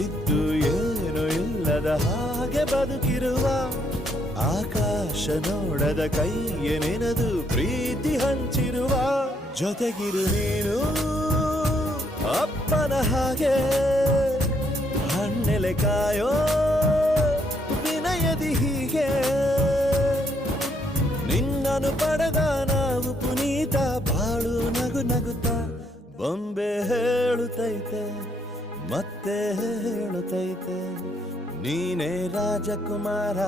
ಇದ್ದು ಏನು ಇಲ್ಲದ ಹಾಗೆ ಬದುಕಿರುವ ಆಕಾಶ ನೋಡದ ಕೈಯ ನೆನೆದು ಪ್ರೀತಿ ಹಂಚಿರುವ ಜೊತೆಗಿರು ನೀನು ಅಪ್ಪನ ಹಾಗೆ ಹಣ್ಣೆಲೆ ಕಾಯೋ ವಿನಯದಿ ಹೀಗೆ ನಿನ್ನನು ಪಡೆದ ನಾವು ಪುನೀತ ಬಾಳು ನಗು ನಗುತ್ತಾ ಬೊಂಬೆ ಹೇಳುತ್ತೈತೆ ಮತ್ತೆ ಹೇಳುತ್ತೈತೆ ನೀನೇ ರಾಜಕುಮಾರ.